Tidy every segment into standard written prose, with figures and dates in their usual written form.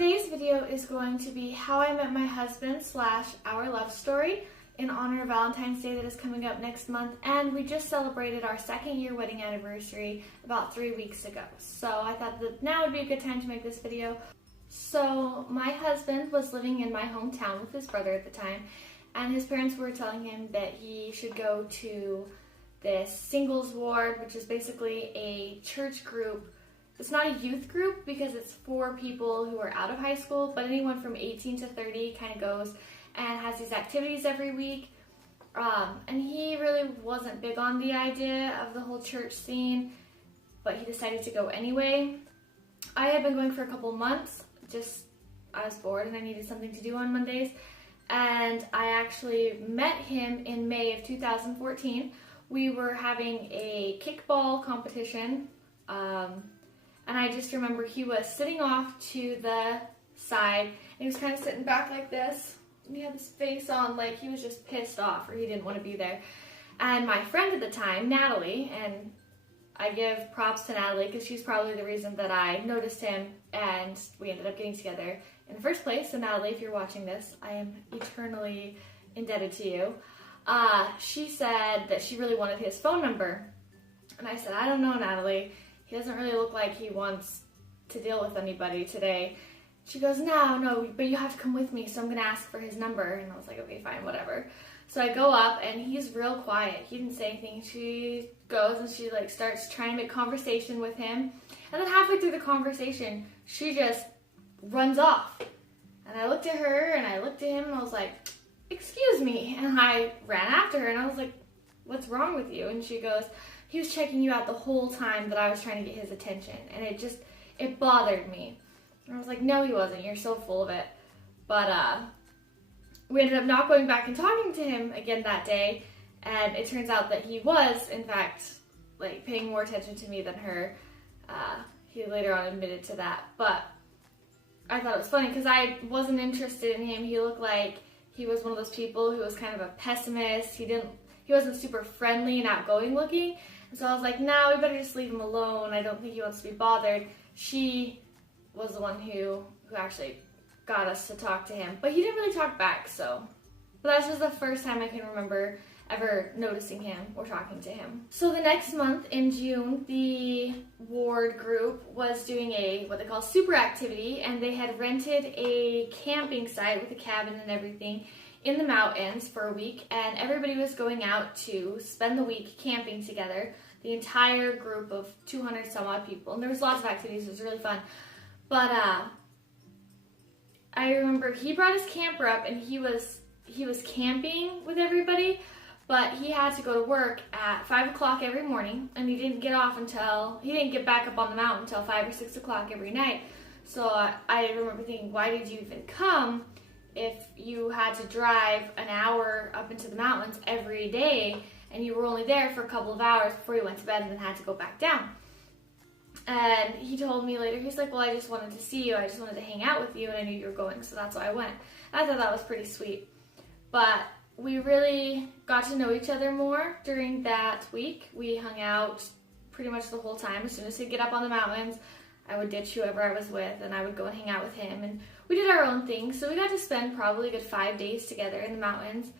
Today's video is going to be how I met my husband / our love story in honor of Valentine's Day that is coming up next month, and we just celebrated our 2nd year wedding anniversary about 3 weeks ago. So I thought that now would be a good time to make this video. So my husband was living in my hometown with his brother at the time, and his parents were telling him that he should go to this singles ward, which is basically a church group. It's not a youth group because it's for people who are out of high school, but anyone from 18 to 30 kind of goes and has these activities every week. And he really wasn't big on the idea of the whole church scene, but he decided to go anyway. I had been going for a couple months, I was bored and I needed something to do on Mondays, and I actually met him in May of 2014. We were having a kickball competition, and I just remember he was sitting off to the side, and he was kind of sitting back like this. He had his face on like he was just pissed off or he didn't want to be there. And my friend at the time, Natalie, and I give props to Natalie because she's probably the reason that I noticed him and we ended up getting together in the first place. So Natalie, if you're watching this, I am eternally indebted to you. She said that she really wanted his phone number. And I said, I don't know, Natalie. He doesn't really look like he wants to deal with anybody today. She goes, no, but you have to come with me, so I'm going to ask for his number. And I was like, okay, fine, whatever. So I go up, and he's real quiet. He didn't say anything. She goes, and she starts trying to make conversation with him. And then halfway through the conversation, she just runs off. And I looked at her, and I looked at him, and I was like, excuse me. And I ran after her, and I was like, what's wrong with you? And she goes, he was checking you out the whole time that I was trying to get his attention. And it bothered me. And I was like, no, he wasn't. You're so full of it. But we ended up not going back and talking to him again that day. And it turns out that he was, in fact, paying more attention to me than her. He later on admitted to that. But I thought it was funny because I wasn't interested in him. He looked like he was one of those people who was kind of a pessimist. He wasn't super friendly and outgoing looking. And so I was like, no, we better just leave him alone. I don't think he wants to be bothered. She was the one who actually got us to talk to him. But he didn't really talk back, so. But that's just the first time I can remember ever noticing him or talking to him. So the next month in June, the ward group was doing what they call super activity, and they had rented a camping site with a cabin and everything in the mountains for a week, and everybody was going out to spend the week camping together, the entire group of 200 some odd people, and there was lots of activities. It was really fun. But I remember he brought his camper up, and he was camping with everybody, but he had to go to work at 5 o'clock every morning, and he didn't get back up on the mountain until 5 or 6 o'clock every night. So I remember thinking, why did you even come if you had to drive an hour up into the mountains every day, and you were only there for a couple of hours before you went to bed and then had to go back down? And he told me later, he's like, well, I just wanted to see you. I just wanted to hang out with you, and I knew you were going, so that's why I went. I thought that was pretty sweet. But we really got to know each other more during that week. We hung out pretty much the whole time. As soon as he'd get up on the mountains, I would ditch whoever I was with, and I would go and hang out with him. And we did our own thing, so we got to spend probably a good 5 days together in the mountains.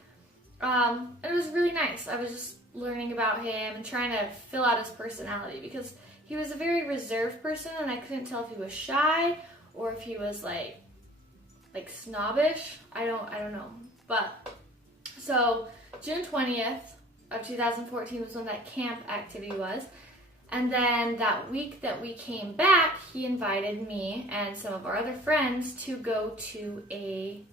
And it was really nice. I was just learning about him and trying to fill out his personality because he was a very reserved person, and I couldn't tell if he was shy or if he was like snobbish. I don't know. But so June 20th of 2014 was when that camp activity was. And then that week that we came back, he invited me and some of our other friends to go to a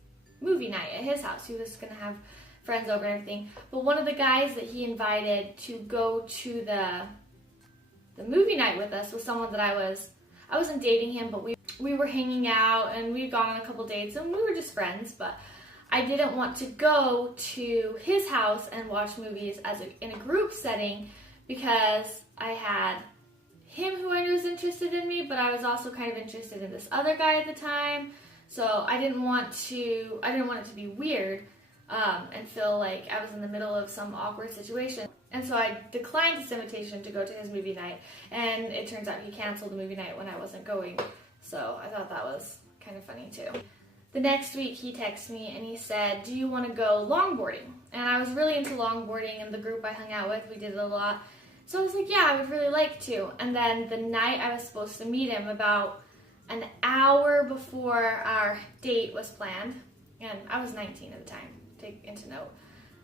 movie night at his house. He was going to have friends over and everything. But one of the guys that he invited to go to the movie night with us was someone that I wasn't dating him, but we were hanging out, and we'd gone on a couple dates, and we were just friends. But I didn't want to go to his house and watch movies in a group setting because I had him who I knew was interested in me, but I was also kind of interested in this other guy at the time. So I didn't want it to be weird and feel like I was in the middle of some awkward situation. And so I declined his invitation to go to his movie night, and it turns out he canceled the movie night when I wasn't going. So I thought that was kind of funny too. The next week he texted me and he said, do you want to go longboarding? And I was really into longboarding, and the group I hung out with, we did it a lot. So I was like, yeah, I would really like to. And then the night I was supposed to meet him, about an hour before our date was planned, and I was 19 at the time, take into note,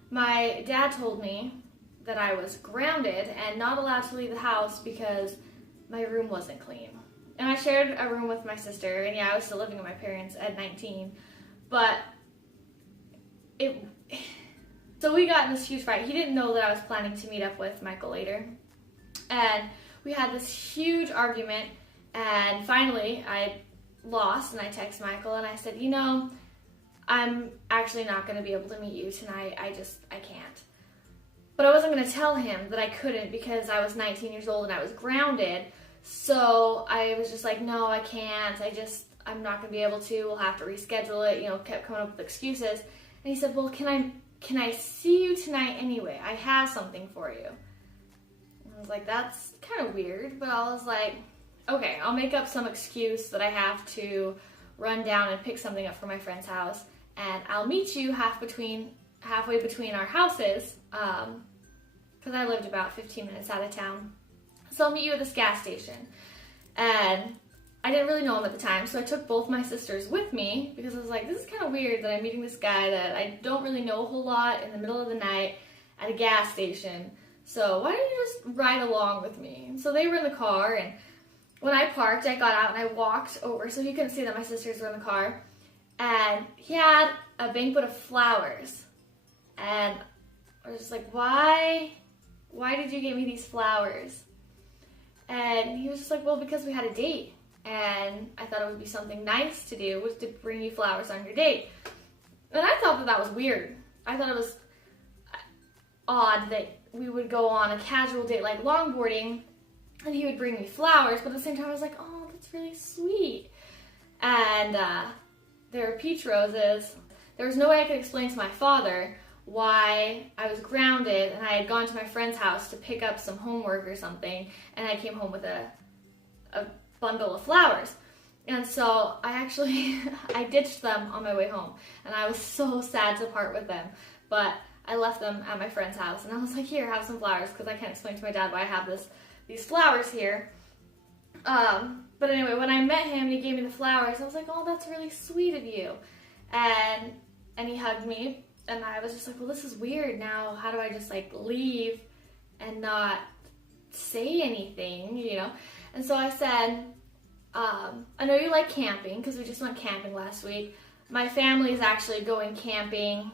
my dad told me that I was grounded and not allowed to leave the house because my room wasn't clean. And I shared a room with my sister, and yeah, I was still living with my parents at 19, but so we got in this huge fight. He didn't know that I was planning to meet up with Michael later, and we had this huge argument, and finally I lost, and I texted Michael and I said, you know, I'm actually not going to be able to meet you tonight. I can't. But I wasn't going to tell him that I couldn't because I was 19 years old and I was grounded. So I was just like, no, I can't. I'm not going to be able to. We'll have to reschedule it. You know, kept coming up with excuses. And he said, well, can I see you tonight anyway? I have something for you. And I was like, that's kind of weird. But I was like, okay, I'll make up some excuse that I have to run down and pick something up from my friend's house. And I'll meet you halfway between our houses, because I lived about 15 minutes out of town. So I'll meet you at this gas station. And I didn't really know him at the time, so I took both my sisters with me because I was like, this is kind of weird that I'm meeting this guy that I don't really know a whole lot in the middle of the night at a gas station. So why don't you just ride along with me? And so they were in the car, and when I parked, I got out and I walked over so he couldn't see that my sisters were in the car. And he had a banquet of flowers. And I was just like, why did you get me these flowers? And he was just like, well, because we had a date. And I thought it would be something nice to do, was to bring you flowers on your date. And I thought that was weird. I thought it was odd that we would go on a casual date like longboarding and he would bring me flowers, but at the same time I was like, oh, that's really sweet. And there were peach roses. There was no way I could explain to my father why I was grounded and I had gone to my friend's house to pick up some homework or something, and I came home with a bundle of flowers. And so I ditched them on my way home, and I was so sad to part with them, but I left them at my friend's house, and I was like, here, have some flowers, because I can't explain to my dad why I have these flowers here. But anyway, when I met him and he gave me the flowers, I was like, oh, that's really sweet of you. And he hugged me, and I was just like, well, this is weird now. How do I just like leave and not say anything, you know? And so I said, I know you like camping, because we just went camping last week. My family is actually going camping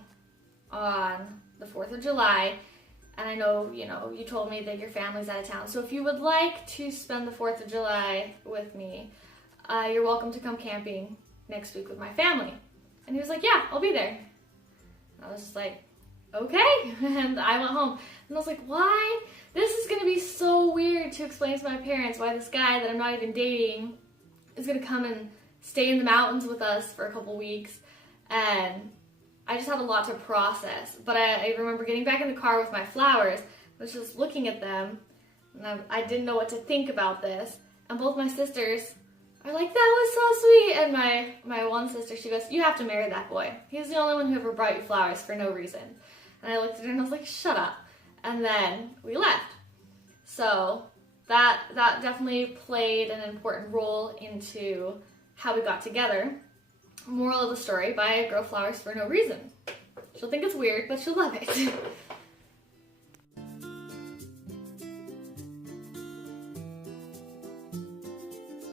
on the 4th of July, and I know, you told me that your family's out of town. So if you would like to spend the 4th of July with me, you're welcome to come camping next week with my family. And he was like, yeah, I'll be there. And I was just like, okay. And I went home. And I was like, why? This is going to be so weird to explain to my parents why this guy that I'm not even dating is going to come and stay in the mountains with us for a couple weeks. And I just had a lot to process. But I remember getting back in the car with my flowers. I was just looking at them, and I didn't know what to think about this. And both my sisters are like, that was so sweet. And my one sister, she goes, you have to marry that boy. He's the only one who ever brought you flowers for no reason. And I looked at her and I was like, shut up. And then we left. So that definitely played an important role into how we got together. Moral of the story, buy a girl flowers for no reason. She'll think it's weird, but she'll love it.